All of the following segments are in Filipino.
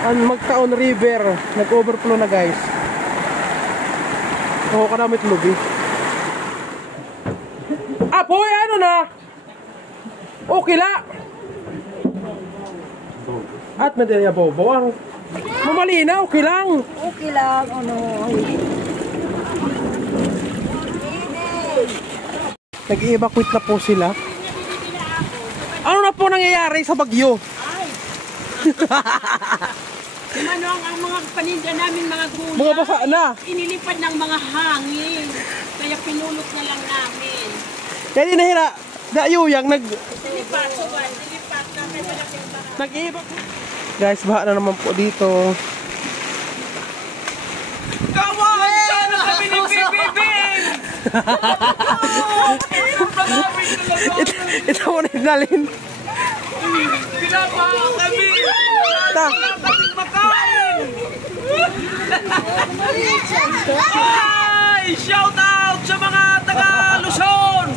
ang Magtaon River nag-overflow na guys. Oo, kadamit lubi. Boy, ano na? Okay la. At madaya bobo ang mamali na, okay lang. Okay lang, ano. Nag-evacuate na po sila. Ano na po nangyayari sa bagyo? Manong ang mga paninda namin, mga gulay. Mga basa na. Inilipad ng mga hangin. Kaya pinulot na lang namin. Kaya di nahira. Dayuyang Dilipat namin. nag-evacuate. Guys, baha na naman po dito. Kawan! Sana kami ni Bibibing! Ito mo na hinalin. Pinabaha kami! Ta. Wala kaming makain! Ay! Shout out sa mga taga-Luzon!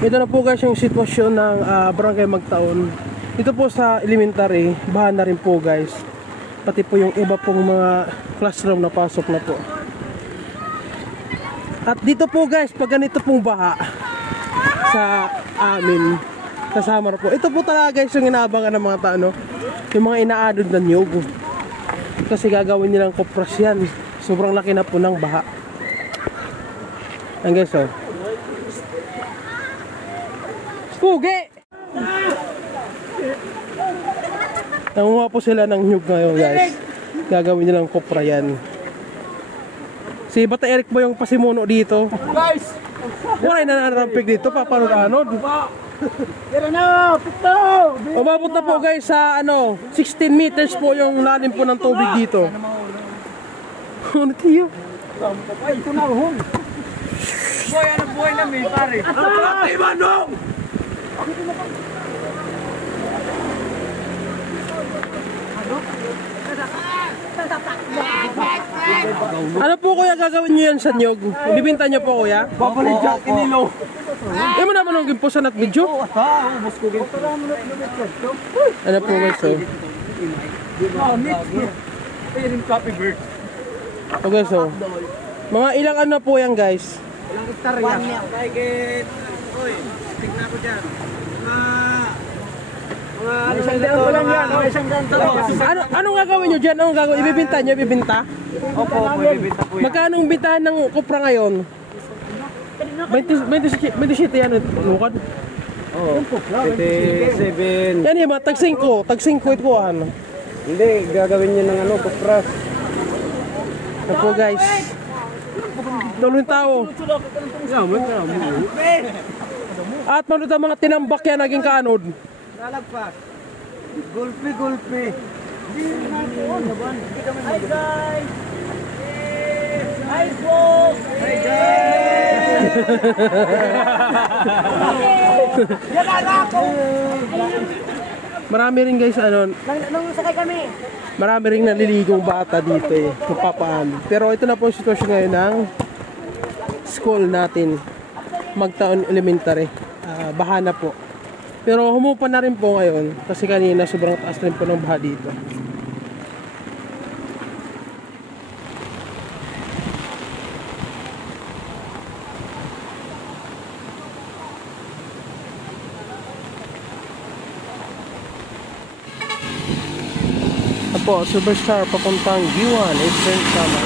Ito na po guys yung sitwasyon ng Barangay Magtaon. Dito po sa elementary, baha na rin po guys. Pati po yung iba pong mga classroom na pasok na po. At dito po guys, pag ganito pong baha sa amin, kasama na po. Ito po talaga guys yung inaabangan ng mga tao, yung mga inaadod na niyog. Kasi gagawin nilang kopras yan. Sobrang laki na po ng baha. Ayan guys, oh. Pugi! Nanguha po sila ng nyug ngayon guys. Gagawin nilang kopra yan. Si Bata Eric mo yung pasimuno dito. Guys! Wala na nanarampig dito, papanod-anod. Pero na! Pito! Umabot na po guys sa 16 meters po yung lalim po ng tubig dito. Ano tiyo? Ay, ito na hon! Boy, ano buhay namin, pare? Ay, Manong! Ano po kuya gagawin nyo yan sa nyog? Ibibinta nyo po kuya? Papaligyan kinilo! Hindi mo naman nung gimpo sa nat video? Ano po guys oh? Happy birthday! O guys oh. Mga ilang ano po yan guys? Ilang hektarya? Kahit, oy, tignan ko dyan. Isang daan pa lang yan. Isang daan pa lang. Anong gagawin nyo dyan? Anong gagawin? Ibibinta nyo? Ibibinta? Opo, ibibinta po yan. Magkano ang bintahan ng kupra ngayon? 27 yan. Lukad? Oo. 27. Yan yung tag 5. Tag 5 ito ko ano. Hindi, gagawin niya ng kupras. Ito po guys. Dalawang tao. At manod ang mga tinambak yan naging kaanod. Lalagpas. Gulpi. Hi guys! Hi po! Hi guys! Yan ako! Marami rin guys Nung sakay kami. marami rin naliligong bata dito eh. Magpapaan. Pero ito na po ang sitwasyon ngayon ng school natin. Magtaon Elementary. Baha na po. Pero humupa na rin po ngayon kasi kanina sobrang taas rin po ng baha dito. Apo, Superstar papuntang G1 Eastern Samar.